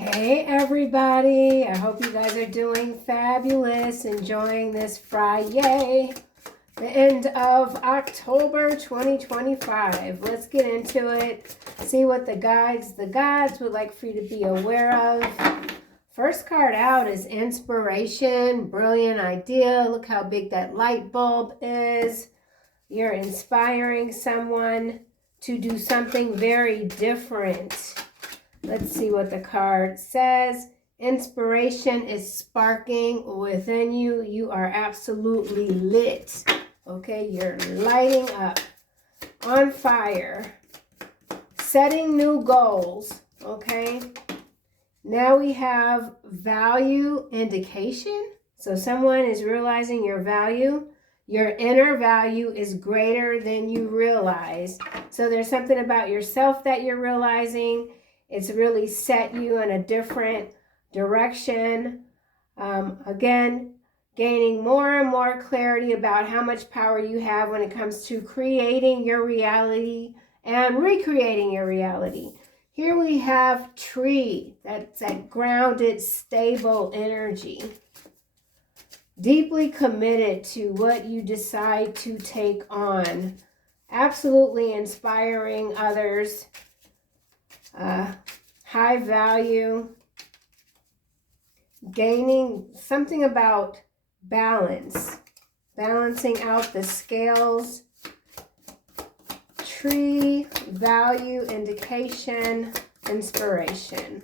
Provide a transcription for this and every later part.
Hey everybody, I hope you guys are doing fabulous, enjoying this Friday, the end of October 2025. Let's get into it, see what the gods would like for you to be aware of. First card out is inspiration, brilliant idea. Look how big that light bulb is. You're inspiring someone to do something very different. Let's see what the card says. Inspiration is sparking within you. You are absolutely lit. Okay, you're lighting up, on fire, setting new goals. Okay, now we have value indication. So someone is realizing your value. Your inner value is greater than you realize. So there's something about yourself that you're realizing. It's really set you in a different direction. Again, gaining more and more clarity about how much power you have when it comes to creating your reality and recreating your reality. Here we have tree. That's that grounded, stable energy. Deeply committed to what you decide to take on. Absolutely inspiring others. High value, gaining something about balance, balancing out the scales, tree, value, indication, inspiration.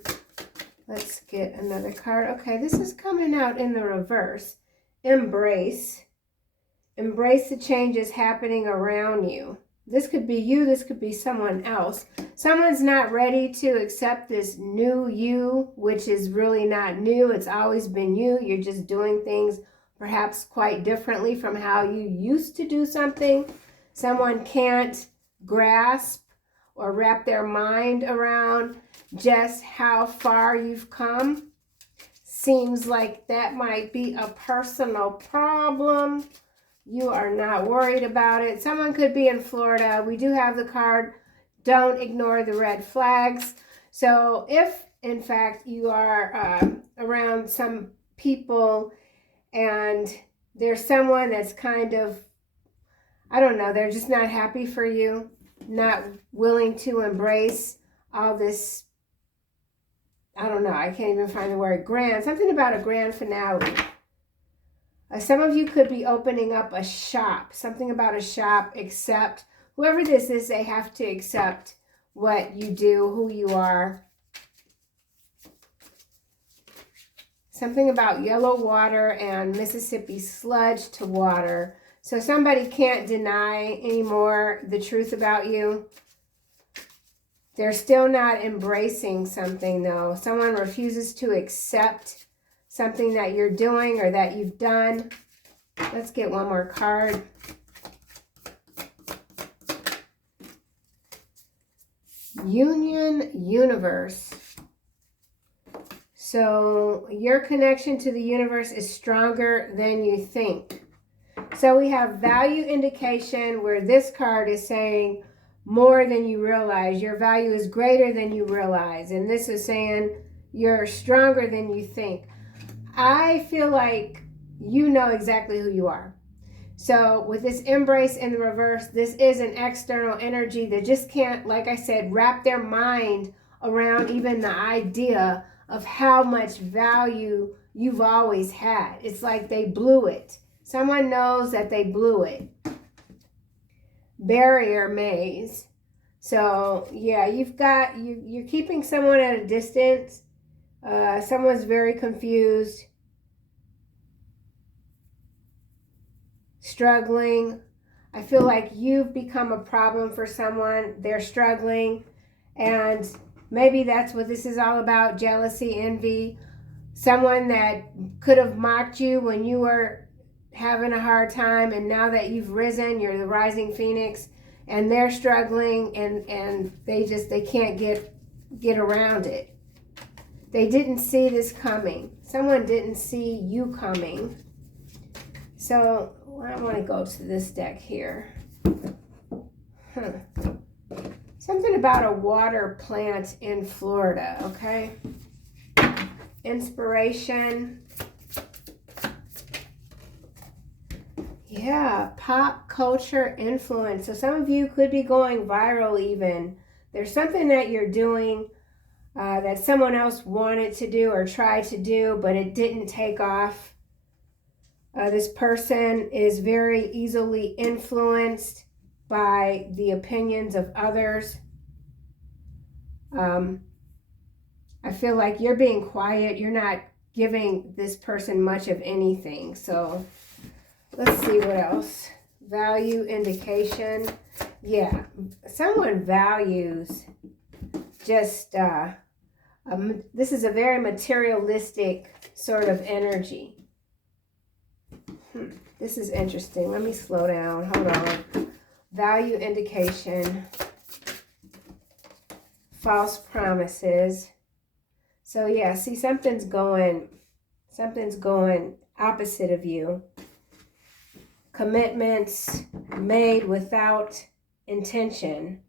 Let's get another card. Okay, this is coming out in the reverse. Embrace. Embrace the changes happening around you. This could be you, this could be someone else. Someone's not ready to accept this new you, which is really not new. It's always been you. You're just doing things perhaps quite differently from how you used to do something. Someone can't grasp or wrap their mind around just how far you've come. Seems like that might be a personal problem. You are not worried about it. Someone could be in Florida. We do have the card, don't ignore the red flags. So if, in fact, you are around some people and there's someone that's kind of, I don't know, they're just not happy for you, not willing to embrace all this, I don't know, I can't even find the word grand, something about a grand finale. Some of you could be opening up a shop, something about a shop, except whoever this is, they have to accept what you do, who you are. Something about yellow water and Mississippi sludge to water. So somebody can't deny anymore the truth about you. They're still not embracing something though. Someone refuses to accept something that you're doing or that you've done. Let's get one more card. Union universe. So your connection to the universe is stronger than you think. So we have value indication where this card is saying more than you realize. Your value is greater than you realize. And this is saying you're stronger than you think. I feel like you know exactly who you are. So with this embrace in the reverse, this is an external energy that just can't, like I said, wrap their mind around even the idea of how much value you've always had. It's like they blew it. Someone knows that they blew it. Barrier maze. So yeah, you're keeping someone at a distance. Someone's very confused, struggling. I feel like you've become a problem for someone. They're struggling, and maybe that's what this is all about, jealousy, envy. Someone that could have mocked you when you were having a hard time, and now that you've risen, you're the rising phoenix, and they're struggling, and they can't get around it. They didn't see this coming. Someone didn't see you coming. So I want to go to this deck here. Something about a water plant in Florida, okay? inspiration. Yeah, pop culture influence. So some of you could be going viral even. There's something that you're doing that someone else wanted to do or tried to do, but it didn't take off. This person is very easily influenced by the opinions of others. I feel like you're being quiet. You're not giving this person much of anything. So let's see what else. Value indication. Yeah, someone values just, this is a very materialistic sort of energy. This is interesting. Let me slow down. Hold on. Value indication. False promises. So yeah, see, something's going opposite of you. Commitments made without intention.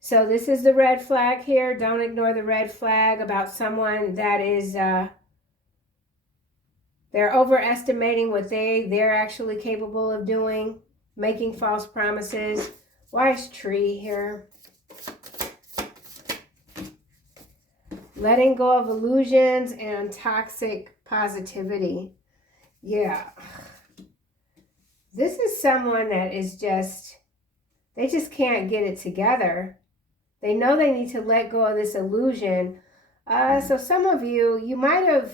So this is the red flag here. Don't ignore the red flag about someone that is, they're overestimating what they're actually capable of doing, making false promises. Why is tree here? Letting go of illusions and toxic positivity. Yeah. This is someone that is just, they just can't get it together. They know they need to let go of this illusion. So some of you, you might have,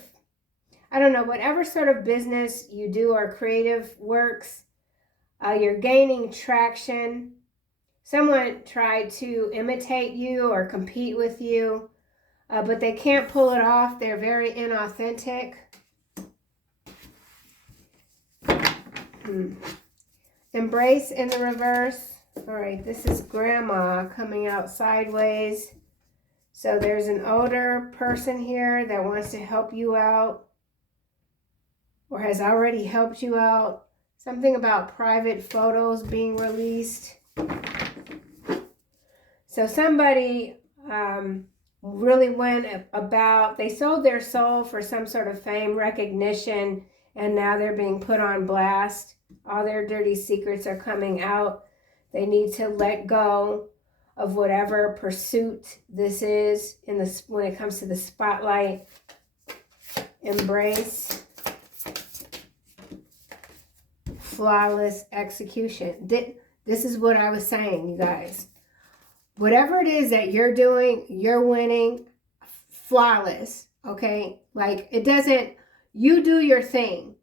I don't know, whatever sort of business you do or creative works, you're gaining traction. Someone tried to imitate you or compete with you, but they can't pull it off. They're very inauthentic. Embrace in the reverse. All right, this is grandma coming out sideways. So there's an older person here that wants to help you out or has already helped you out. Something about private photos being released. So somebody really went about, they sold their soul for some sort of fame, recognition, and now they're being put on blast. All their dirty secrets are coming out. They need to let go of whatever pursuit this is when it comes to the spotlight. Embrace. Flawless execution. This is what I was saying, you guys. Whatever it is that you're doing, you're winning. Flawless, okay? Like, it doesn't, you do your thing.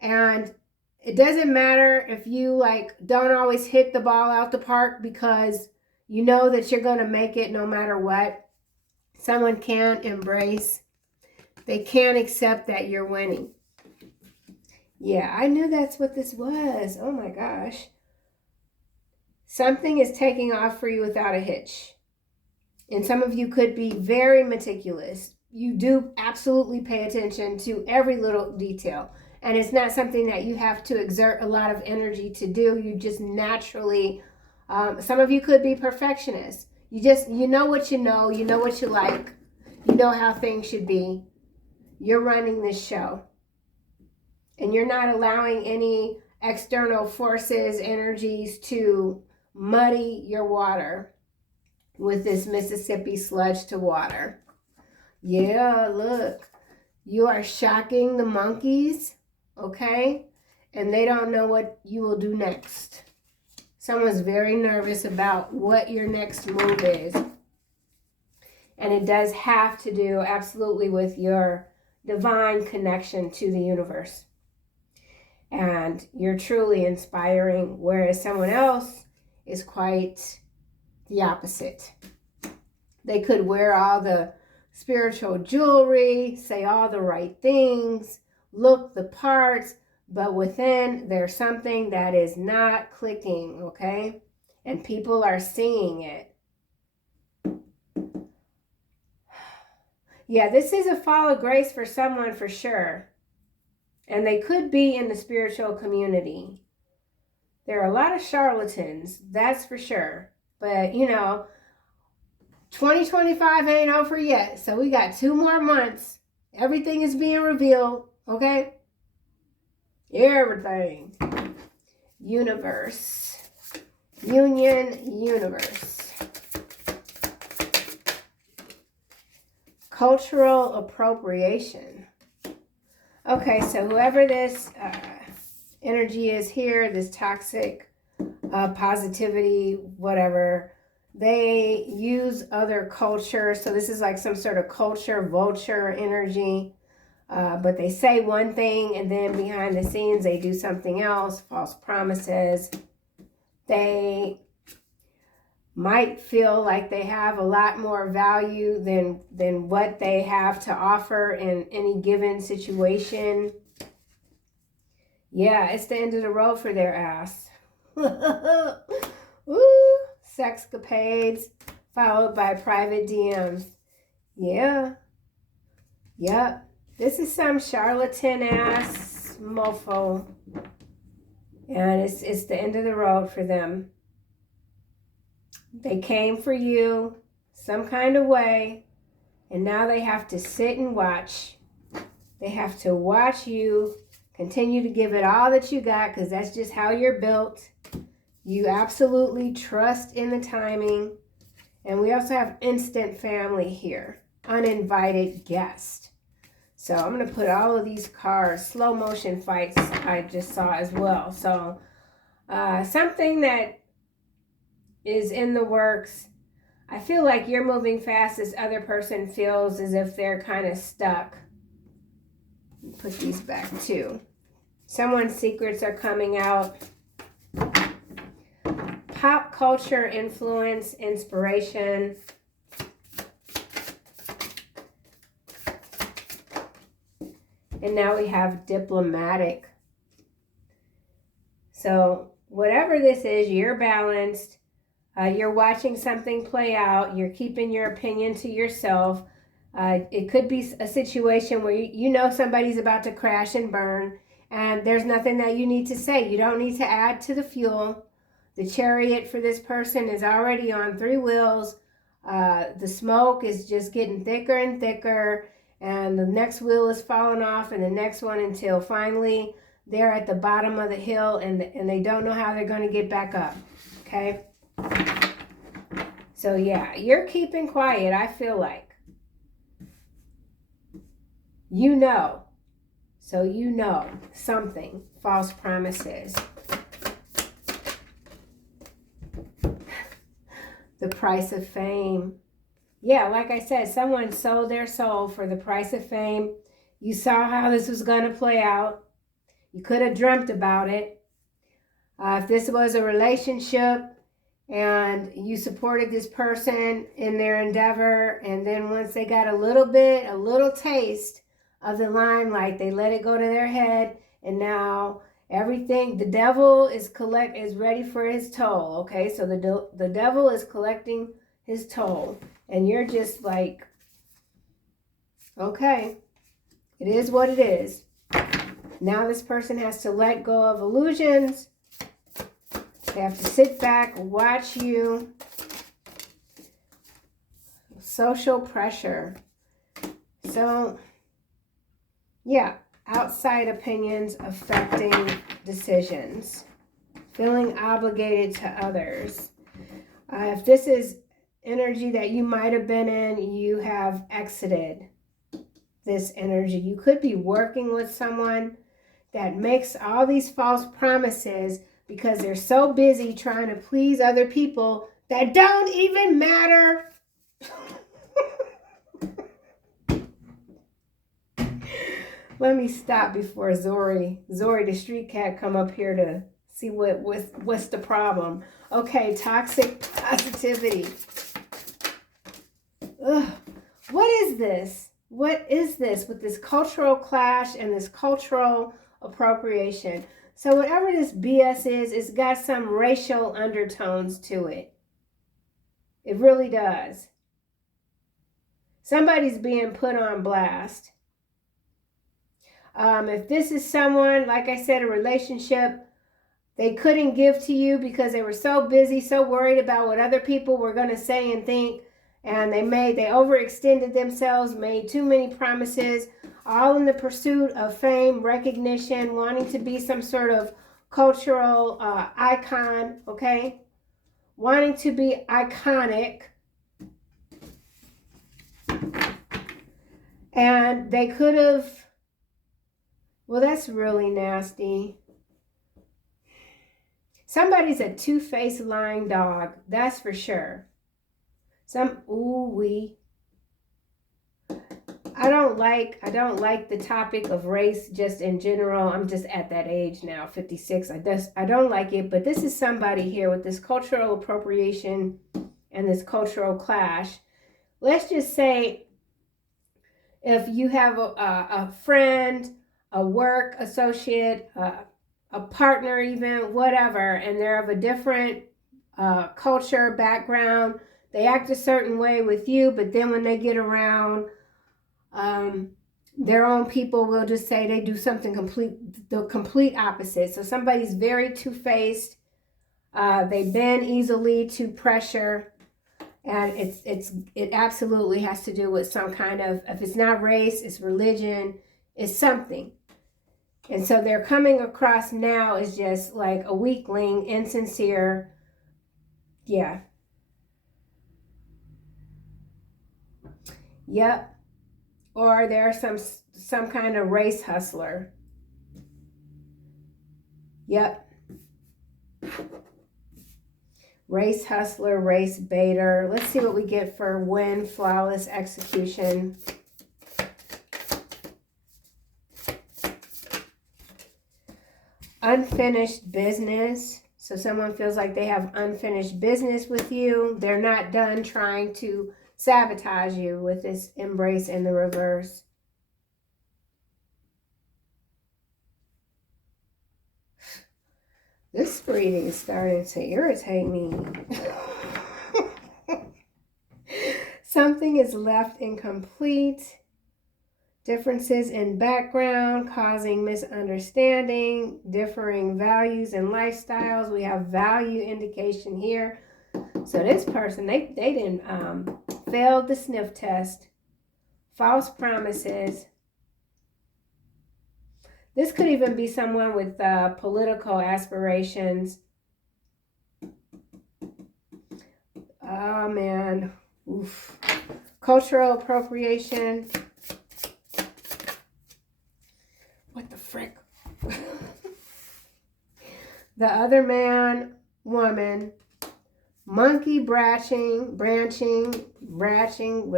And it doesn't matter if you, like, don't always hit the ball out the park because you know that you're going to make it no matter what. Someone can't embrace. They can't accept that you're winning. Yeah, I knew that's what this was. Oh my gosh. Something is taking off for you without a hitch. And some of you could be very meticulous. You do absolutely pay attention to every little detail. And it's not something that you have to exert a lot of energy to do. You just naturally, some of you could be perfectionists. You know what you know what you like. You know how things should be. You're running this show. And you're not allowing any external forces, energies to muddy your water with this Mississippi sludge to water. Yeah, look. You are shocking the monkeys, okay? And they don't know what you will do next. Someone's very nervous about what your next move is. And it does have to do absolutely with your divine connection to the universe. And you're truly inspiring, whereas someone else is quite the opposite. They could wear all the spiritual jewelry, say all the right things, look the parts, but within there's something that is not clicking, okay? And people are seeing it. Yeah, this is a fall of grace for someone for sure. And they could be in the spiritual community. There are a lot of charlatans, that's for sure. But, you know, 2025 ain't over yet, so we got 2 more months. Everything is being revealed, okay? Everything. Universe. Union, universe. Cultural appropriation. Okay, so whoever this energy is here, this toxic positivity, whatever, they use other culture. So this is like some sort of culture vulture energy. But they say one thing and then behind the scenes they do something else, false promises. They might feel like they have a lot more value than what they have to offer in any given situation. Yeah, it's the end of the road for their ass. Woo! Sexcapades followed by private DMs. Yeah. Yep. This is some charlatan ass mofo. And it's the end of the road for them. They came for you some kind of way, and now they have to sit and watch. They have to watch you continue to give it all that you got, because that's just how you're built. You absolutely trust in the timing. And we also have instant family here, uninvited guest. So I'm going to put all of these cards, slow motion fights I just saw as well. So something that is in the works. I feel like you're moving fast. This other person feels as if they're kind of stuck. Put these back too. Someone's secrets are coming out. Pop culture influence, inspiration. And now we have diplomatic. So whatever this is, you're balanced. You're watching something play out. You're keeping your opinion to yourself. It could be a situation where you know somebody's about to crash and burn, and there's nothing that you need to say. You don't need to add to the fuel. The chariot for this person is already on 3 wheels. The smoke is just getting thicker and thicker, and the next wheel is falling off, and the next one, until finally they're at the bottom of the hill, and they don't know how they're going to get back up. Okay? So yeah, you're keeping quiet, I feel like. You know. So you know something. False promises. The price of fame. Yeah, like I said, someone sold their soul for the price of fame. You saw how this was going to play out. You could have dreamt about it. If this was a relationship and you supported this person in their endeavor, and then once they got a little taste of the limelight, they let it go to their head, and now everything, the devil is ready for his toll. Okay, so the devil is collecting his toll, and you're just like, okay, it is what it is. Now this person has to let go of illusions. They have to sit back, watch you. Social pressure. So, yeah, outside opinions affecting decisions. Feeling obligated to others. If this is energy that you might have been in, you have exited this energy. You could be working with someone that makes all these false promises because they're so busy trying to please other people that don't even matter. Let me stop before Zori the street cat come up here to see what's the problem. Okay, toxic positivity. Ugh. What is this? What is this with this cultural clash and this cultural appropriation? So whatever this BS is, it's got some racial undertones to it. It really does. Somebody's being put on blast. If this is someone, like I said, a relationship, they couldn't give to you because they were so busy, so worried about what other people were going to say and think, And they overextended themselves, made too many promises, all in the pursuit of fame, recognition, wanting to be some sort of cultural icon, okay? Wanting to be iconic. And they could have, well, that's really nasty. Somebody's a two-faced lying dog, that's for sure. I don't like the topic of race just in general. I'm just at that age now, 56. I don't like it, but this is somebody here with this cultural appropriation and this cultural clash. Let's just say if you have a friend, a work associate, a partner even, whatever, and they're of a different culture, background, they act a certain way with you, but then when they get around their own people, will just say they do something the complete opposite. So somebody's very two-faced. They bend easily to pressure, and it absolutely has to do with some kind of, if it's not race, it's religion, it's something. And so they're coming across now as just like a weakling, insincere. Yeah. Yep. Or they're some kind of race hustler. Yep. Race hustler, race baiter. Let's see what we get for win, flawless execution. Unfinished business. So someone feels like they have unfinished business with you. They're not done trying to sabotage you with this embrace in the reverse. This reading is starting to irritate me. Something is left incomplete. Differences in background causing misunderstanding, differing values and lifestyles. We have value indication here. So this person, they didn't failed the sniff test. False promises. This could even be someone with political aspirations. Oh man. Oof. Cultural appropriation. What the frick? The other man, woman, monkey branching. Well,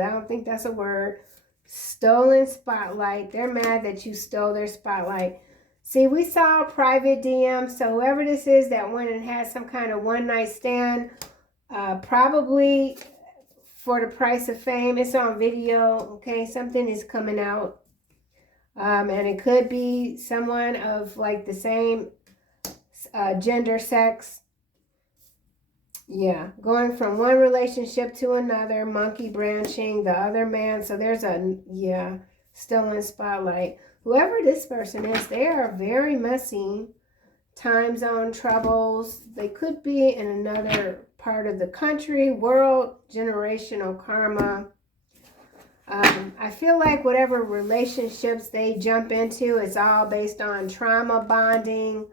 I don't think that's a word. Stolen spotlight. They're mad that you stole their spotlight. See, we saw a private DM. So whoever this is that went and had some kind of one-night stand, probably for the price of fame. It's on video. Okay, something is coming out. And it could be someone of like the same gender, sex. Yeah, going from one relationship to another, monkey branching, the other man. So there's stolen spotlight. Whoever this person is, they are very messy. Time zone troubles. They could be in another part of the country, world, generational karma. I feel like whatever relationships they jump into, it's all based on trauma bonding.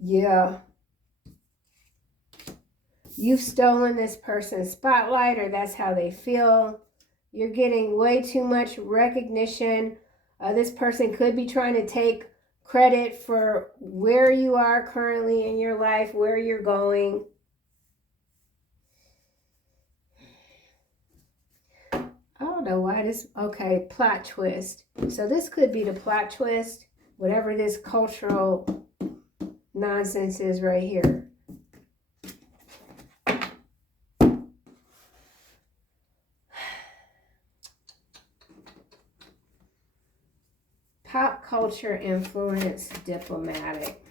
Yeah. You've stolen this person's spotlight, or that's how they feel. You're getting way too much recognition. This person could be trying to take credit for where you are currently in your life, where you're going. I don't know why this, okay, plot twist. So this could be the plot twist, whatever this cultural nonsense is right here. Pop culture influence, diplomatic.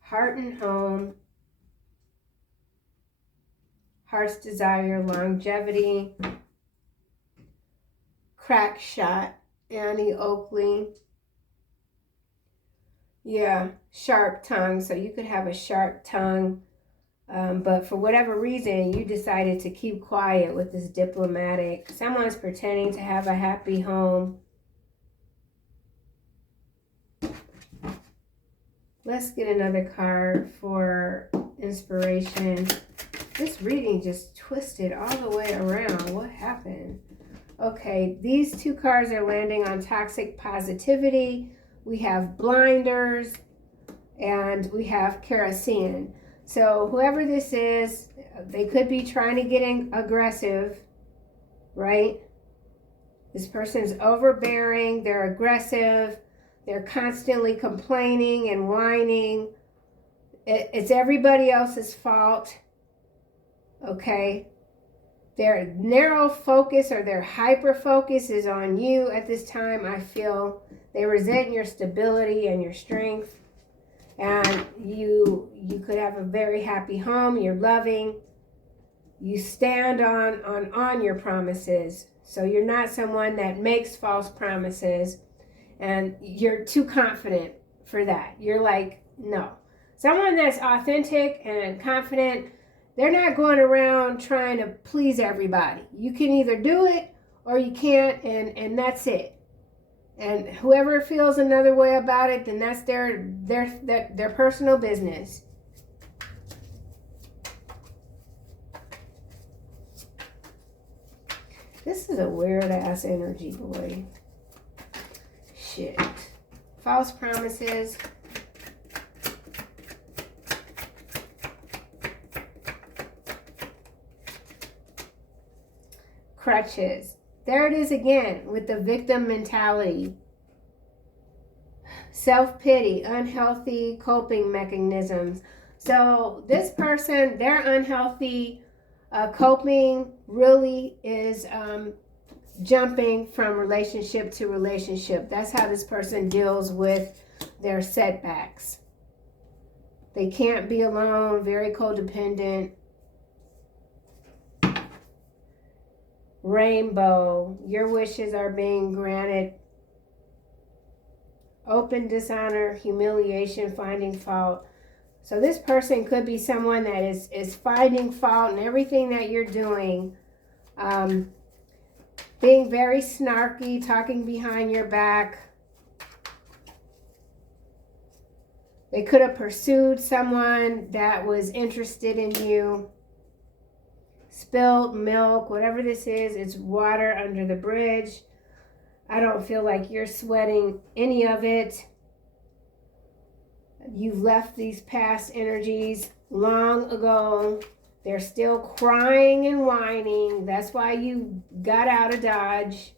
Heart and home. Heart's desire, longevity. Crack shot, Annie Oakley. Yeah, sharp tongue. So you could have a sharp tongue. But for whatever reason, you decided to keep quiet with this diplomatic. Someone's pretending to have a happy home. Let's get another card for inspiration. This reading just twisted all the way around. What happened? Okay, these two cards are landing on toxic positivity. We have blinders and we have kerosene. So whoever this is, they could be trying to get aggressive, right? This person's overbearing, they're aggressive, they're constantly complaining and whining. It's everybody else's fault, okay? Their narrow focus or their hyper focus is on you at this time. I feel they resent your stability and your strength. And you could have a very happy home. You're loving. You stand on your promises. So you're not someone that makes false promises. And you're too confident for that. You're like, no. Someone that's authentic and confident, they're not going around trying to please everybody. You can either do it or you can't, and that's it. And whoever feels another way about it, then that's their personal business. This is a weird ass energy, boy. Shit. False promises. Crutches. There it is again with the victim mentality. Self-pity, unhealthy coping mechanisms. So this person, their unhealthy coping really is jumping from relationship to relationship. That's how this person deals with their setbacks. They can't be alone, very codependent. Rainbow, your wishes are being granted. Open dishonor, humiliation, finding fault. So this person could be someone that is finding fault in everything that you're doing. Being very snarky, talking behind your back. They could have pursued someone that was interested in you. Spilled milk, whatever this is, it's water under the bridge. I don't feel like you're sweating any of it. You've left these past energies long ago. They're still crying and whining. That's why you got out of Dodge.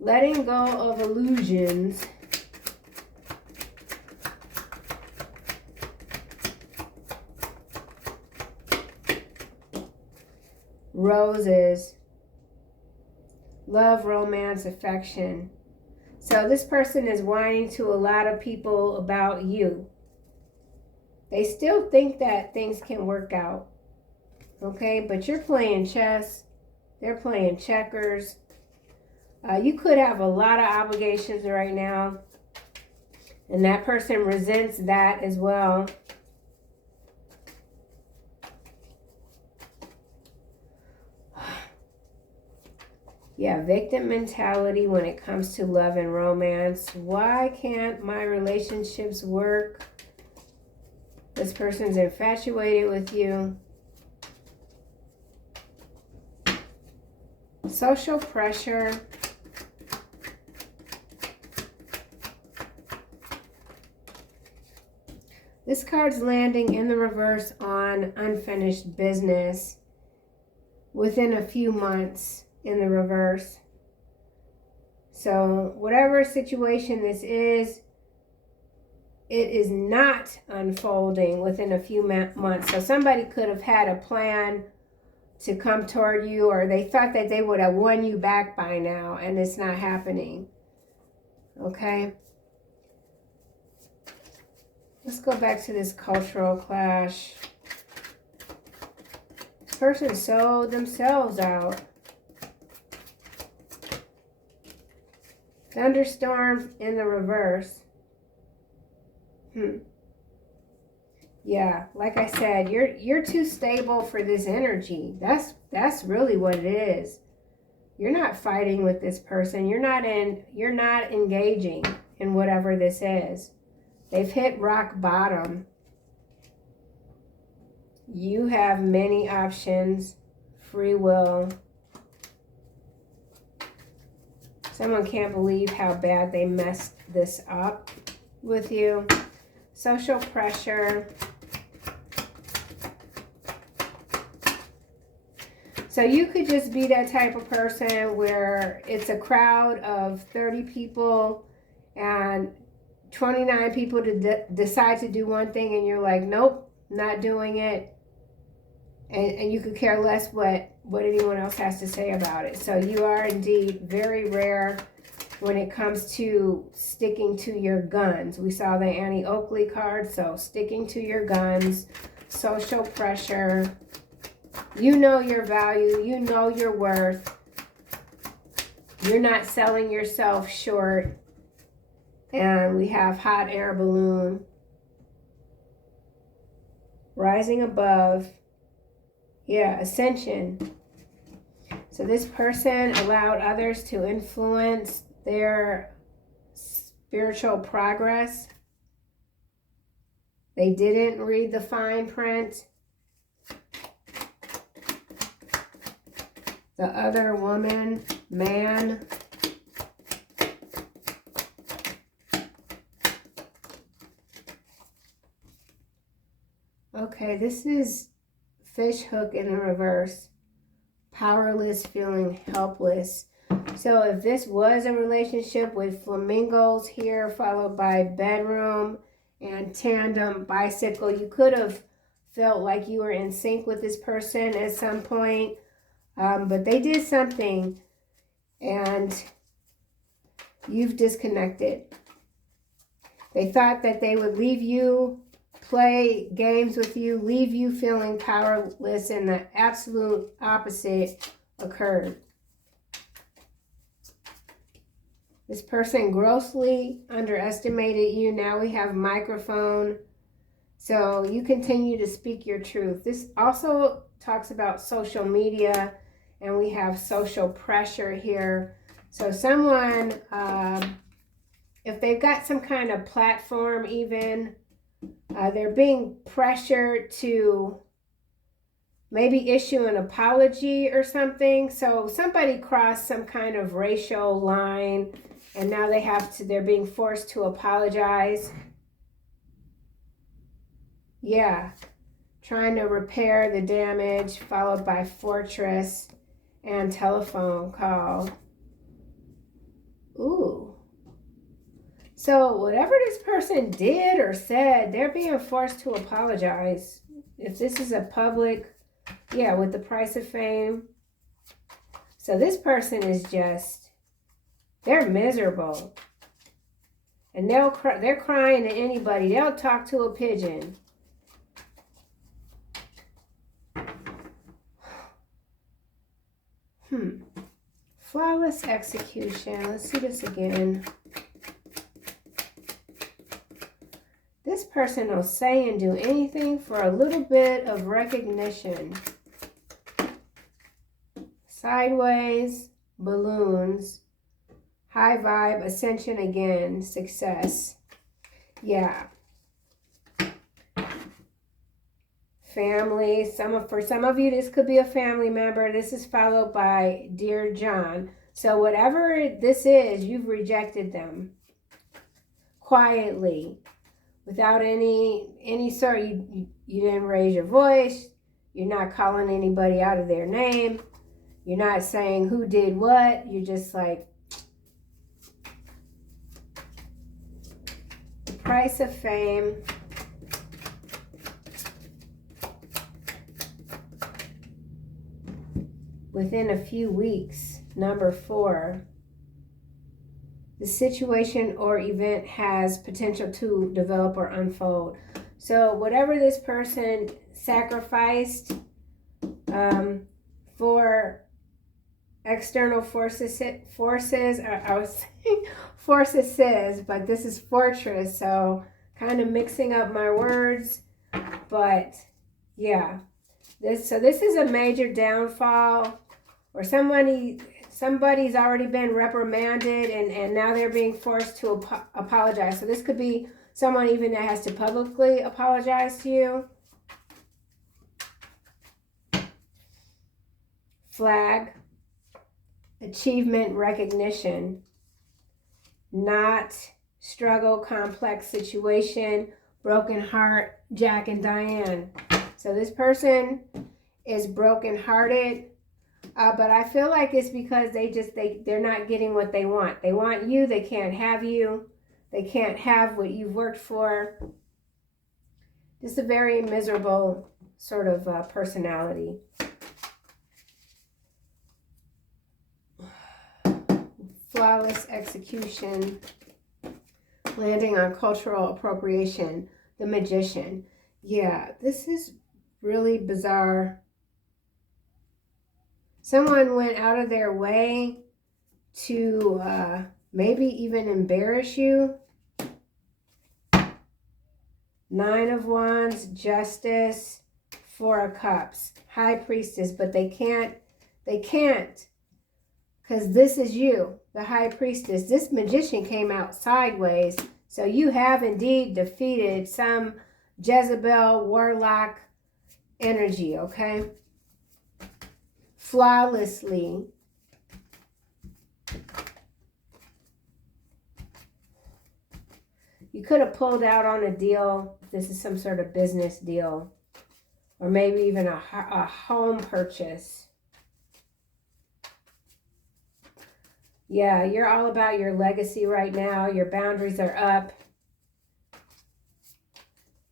Letting go of illusions. Roses. Love, romance, affection. So this person is whining to a lot of people about you. They still think that things can work out. Okay, but you're playing chess. They're playing checkers. You could have a lot of obligations right now. And that person resents that as well. Yeah, victim mentality when it comes to love and romance. Why can't my relationships work? This person's infatuated with you. Social pressure. This card's landing in the reverse on unfinished business within a few months in the reverse. So whatever situation this is, it is not unfolding within a few months. So somebody could have had a plan to come toward you, or they thought that they would have won you back by now, and it's not happening. Okay? Let's go back to this cultural clash. This person sold themselves out. Thunderstorms in the reverse. Yeah, like I said, you're too stable for this energy. That's really what it is. You're not fighting with this person. You're not engaging in whatever this is. They've hit rock bottom. You have many options, free will. Someone can't believe how bad they messed this up with you. Social pressure. So you could just be that type of person where it's a crowd of 30 people and 29 people decide to do one thing and you're like, nope, not doing it. And you could care less what anyone else has to say about it. So you are indeed very rare when it comes to sticking to your guns. We saw the Annie Oakley card, so sticking to your guns, social pressure. You know your value. You know your worth. You're not selling yourself short. And we have hot air balloon. Rising above. Yeah, ascension. So this person allowed others to influence their spiritual progress. They didn't read the fine print. The other woman, man. Okay, this is fish hook in the reverse. Powerless, feeling helpless. So if this was a relationship with flamingos here, followed by bedroom and tandem bicycle, you could have felt like you were in sync with this person at some point. But they did something and you've disconnected. They thought that they would leave you, play games with you, leave you feeling powerless, and the absolute opposite occurred. This person grossly underestimated you. Now we have microphone. So you continue to speak your truth. This also talks about social media, and we have social pressure here. So someone, if they've got some kind of platform even, they're being pressured to maybe issue an apology or something. So somebody crossed some kind of racial line and now they're being forced to apologize. Yeah. Trying to repair the damage, followed by fortress and telephone call. Ooh. So whatever this person did or said, they're being forced to apologize. If this is a public, yeah, with the price of fame. So this person is just, they're miserable. And they're crying to anybody. They'll talk to a pigeon. Flawless execution. Let's see this again. This person will say and do anything for a little bit of recognition. Sideways, balloons, high vibe, ascension again, success. Yeah. Family. For some of you, this could be a family member. This is followed by Dear John. So whatever this is, you've rejected them quietly. Without any sort, you didn't raise your voice. You're not calling anybody out of their name. You're not saying who did what. You're just like, the price of fame. Within a few weeks, number 4. The situation or event has potential to develop or unfold. So whatever this person sacrificed for external forces, I was saying forces, but this is fortress, so kind of mixing up my words, but yeah, this is a major downfall, or somebody's already been reprimanded and now they're being forced to apologize. So this could be someone even that has to publicly apologize to you. Flag, achievement, recognition, not struggle, complex situation, broken heart, Jack and Diane. So this person is brokenhearted, but I feel like it's because they're not getting what they want. They want you, they can't have you. They can't have what you've worked for. Just a very miserable sort of personality. Flawless execution, landing on cultural appropriation, the magician. Yeah, this is really bizarre. Someone went out of their way to maybe even embarrass you. 9 of Wands, Justice, 4 of Cups, High Priestess, but they can't, because this is you, the High Priestess. This magician came out sideways, so you have indeed defeated some Jezebel, warlock energy, okay? Flawlessly. You could have pulled out on a deal. This is some sort of business deal, or maybe even a home purchase. Yeah, you're all about your legacy right now. Your boundaries are up.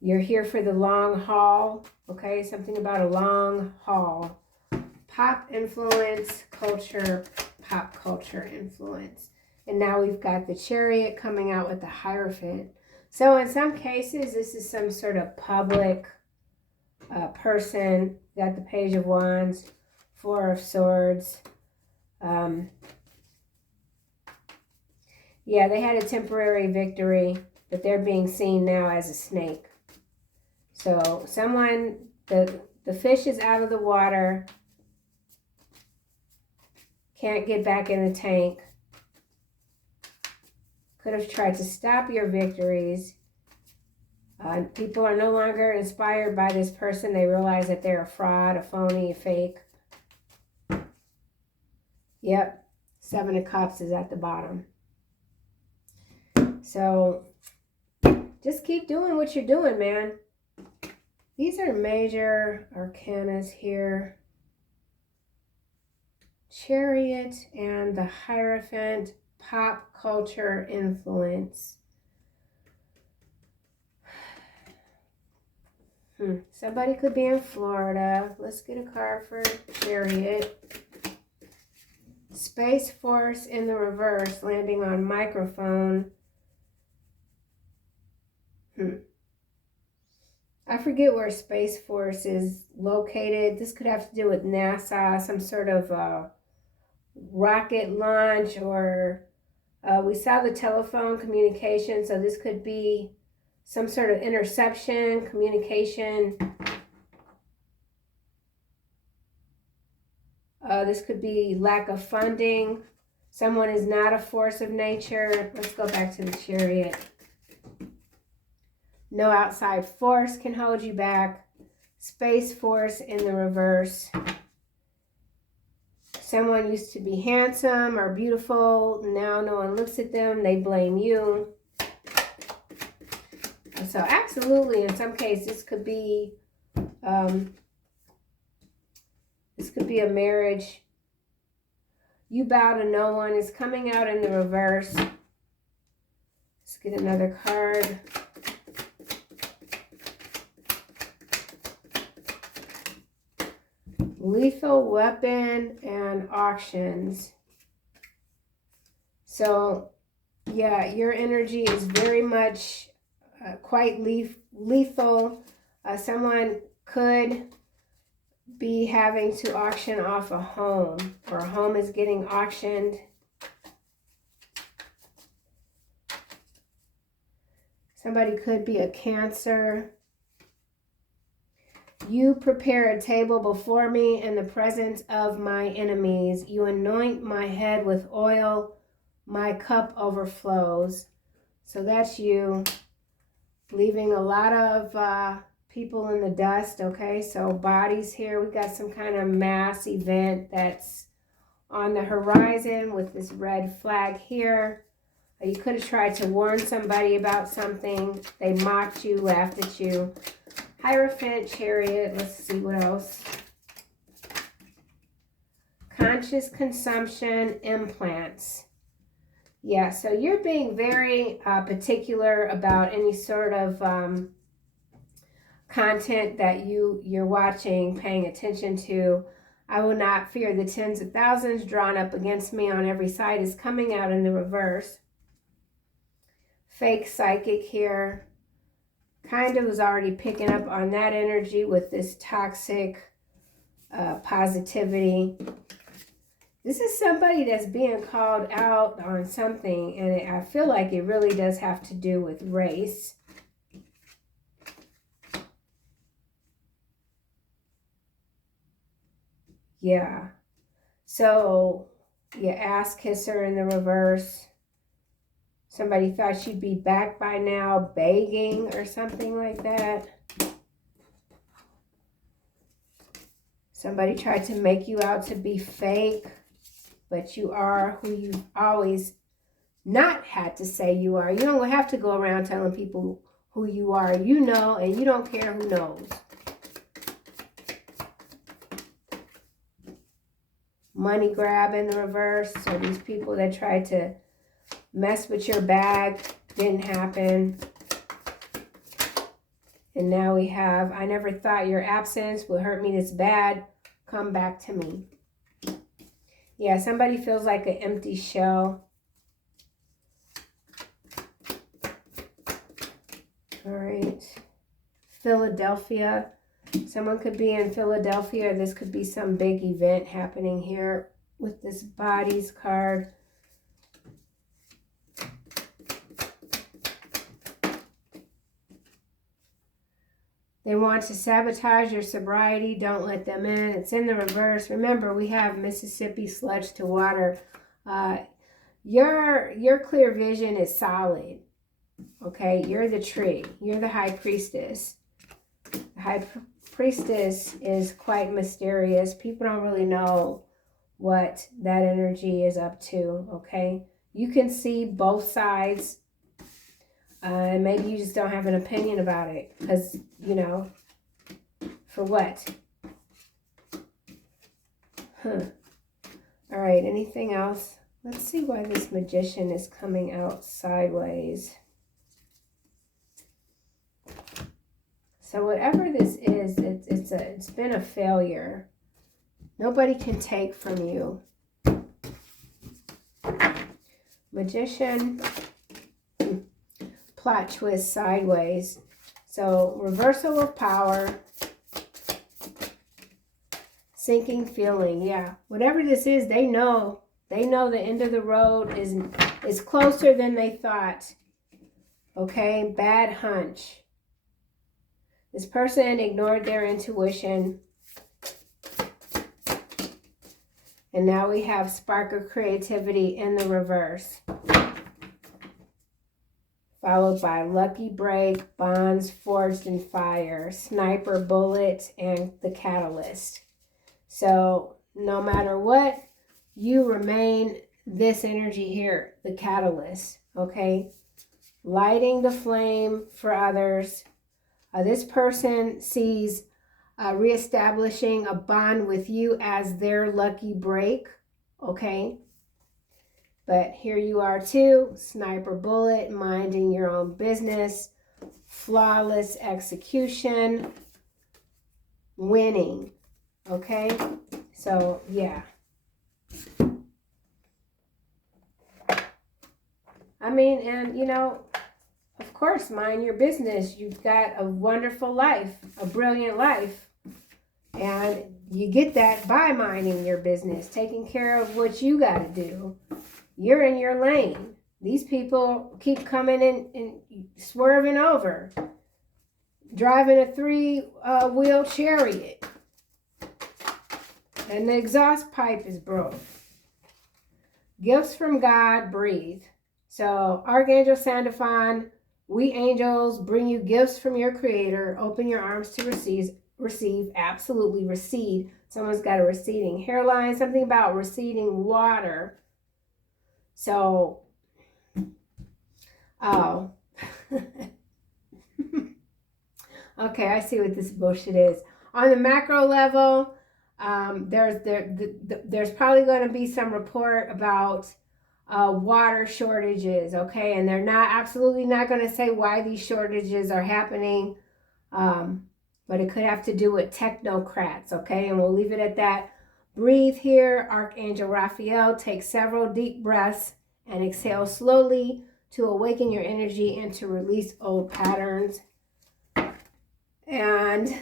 You're here for the long haul, okay? Something about a long haul. Pop influence, culture, pop culture influence. And now we've got the Chariot coming out with the Hierophant. So in some cases, this is some sort of public person. Got the Page of Wands, 4 of Swords. Yeah, they had a temporary victory, but they're being seen now as a snake. So someone, the fish is out of the water, can't get back in the tank. Could have tried to stop your victories. People are no longer inspired by this person. They realize that they're a fraud, a phony, a fake. Yep, 7 of Cups is at the bottom. So just keep doing what you're doing, man. These are major arcanas here. Chariot and the Hierophant, pop culture influence. Somebody could be in Florida. Let's get a card for Chariot. Space Force in the reverse, landing on microphone. I forget where Space Force is located. This could have to do with NASA, some sort of rocket launch, or we saw the telephone communication, so this could be some sort of interception, communication. This could be lack of funding. Someone is not a force of nature. Let's go back to the Chariot. No outside force can hold you back. Space Force in the reverse. Someone used to be handsome or beautiful. Now no one looks at them. They blame you. So absolutely, in some cases, this could be a marriage. You bow to no one is coming out in the reverse. Let's get another card. Lethal weapon and auctions. So, yeah, your energy is very much quite lethal. Someone could be having to auction off a home, or a home is getting auctioned. Somebody could be a Cancer. You prepare a table before me in the presence of my enemies. You anoint my head with oil. My cup overflows. So that's you, leaving a lot of people in the dust, okay? So bodies here. We got some kind of mass event that's on the horizon with this red flag here. You could have tried to warn somebody about something. They mocked you, laughed at you. Hierophant, Chariot. Let's see what else. Conscious consumption, implants. Yeah, so you're being very particular about any sort of content that you're watching, paying attention to. I will not fear the tens of thousands drawn up against me on every side is coming out in the reverse. Fake psychic here. Kind of was already picking up on that energy with this toxic positivity. This is somebody that's being called out on something, and I feel like it really does have to do with race. Yeah. So, you ass kisser in the reverse. Somebody thought she'd be back by now, begging or something like that. Somebody tried to make you out to be fake, but you are who you've always not had to say you are. You don't have to go around telling people who you are. You know, and you don't care who knows. Money grab in the reverse. So these people that tried to mess with your bag didn't happen. And now we have, I never thought your absence would hurt me this bad. Come back to me. Yeah, somebody feels like an empty shell. All right. Philadelphia. Someone could be in Philadelphia. This could be some big event happening here with this bodies card. They want to sabotage your sobriety. Don't let them in. It's in the reverse. Remember, we have Mississippi sludge to water. Your clear vision is solid. Okay, you're the tree. You're the high priestess. The high priestess is quite mysterious. People don't really know what that energy is up to. Okay, you can see both sides. Maybe you just don't have an opinion about it because, you know, for what? All right, anything else? Let's see why this magician is coming out sideways. So whatever this is, it's been a failure. Nobody can take from you. Magician. Plot twist sideways. So reversal of power. Sinking feeling. Yeah. Whatever this is, they know. They know the end of the road is closer than they thought. Okay. Bad hunch. This person ignored their intuition. And now we have spark of creativity in the reverse. Followed by lucky break, bonds forged in fire, sniper bullet, and the catalyst. So no matter what, you remain this energy here, the catalyst, okay? Lighting the flame for others. This person sees reestablishing a bond with you as their lucky break, okay? But here you are too, sniper bullet, minding your own business, flawless execution, winning, okay? So, yeah. I mean, and you know, of course, mind your business. You've got a wonderful life, a brilliant life. And you get that by minding your business, taking care of what you got to do. You're in your lane. These people keep coming in and swerving over, driving a three-wheel chariot, and the exhaust pipe is broke. Gifts from God, breathe. So, Archangel Sandalphon, we angels bring you gifts from your Creator. Open your arms to receive, absolutely recede. Someone's got a receding hairline, something about receding water. So, oh. Okay, I see what this bullshit is. On the macro level, there's probably going to be some report about water shortages, okay? And they're absolutely not going to say why these shortages are happening, but it could have to do with technocrats, okay? And we'll leave it at that. Breathe here. Archangel Raphael, take several deep breaths and exhale slowly to awaken your energy and to release old patterns. And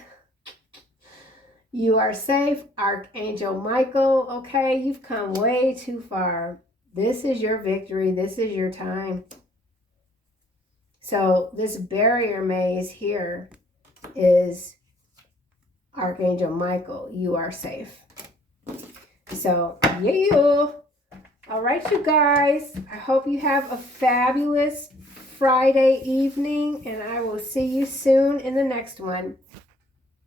you are safe, Archangel Michael, okay? You've come way too far. This is your victory. This is your time. So this barrier maze here is Archangel Michael. You are safe. So, yeah. All right, you guys. I hope you have a fabulous Friday evening, and I will see you soon in the next one.